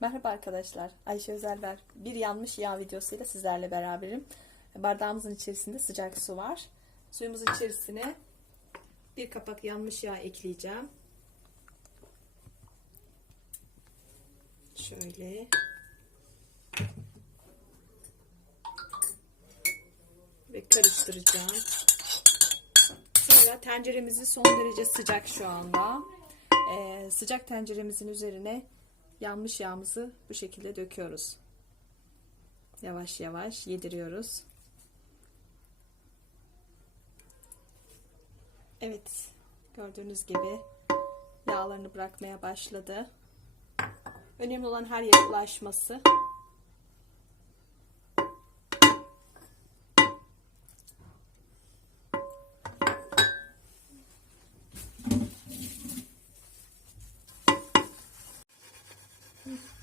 Merhaba arkadaşlar. Ayşe Özelber bir yanmış yağ videosuyla sizlerle beraberim. Bardağımızın içerisinde sıcak su var. Suyumuzun içerisine bir kapak yanmış yağ ekleyeceğim. Şöyle. Ve karıştıracağım. Sonra tenceremizi son derece sıcak şu anda. Ee, sıcak tenceremizin üzerine yanmış yağımızı bu şekilde döküyoruz. Yavaş yavaş yediriyoruz. Evet, gördüğünüz gibi yağlarını bırakmaya başladı. Önemli olan her yere ulaşması.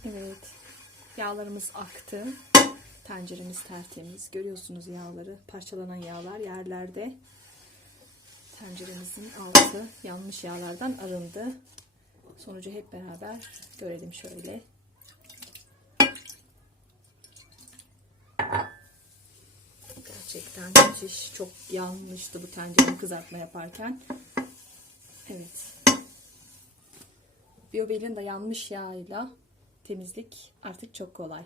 Evet. Yağlarımız aktı. Tenceremiz tertemiz. Görüyorsunuz yağları. Parçalanan yağlar yerlerde. Tenceremizin altı yanmış yağlardan arındı. Sonucu hep beraber görelim şöyle. Gerçekten müthiş. Çok yanmıştı bu tencerenin kızartma yaparken. Evet. Biyobelin de yanmış yağıyla temizlik artık çok kolay.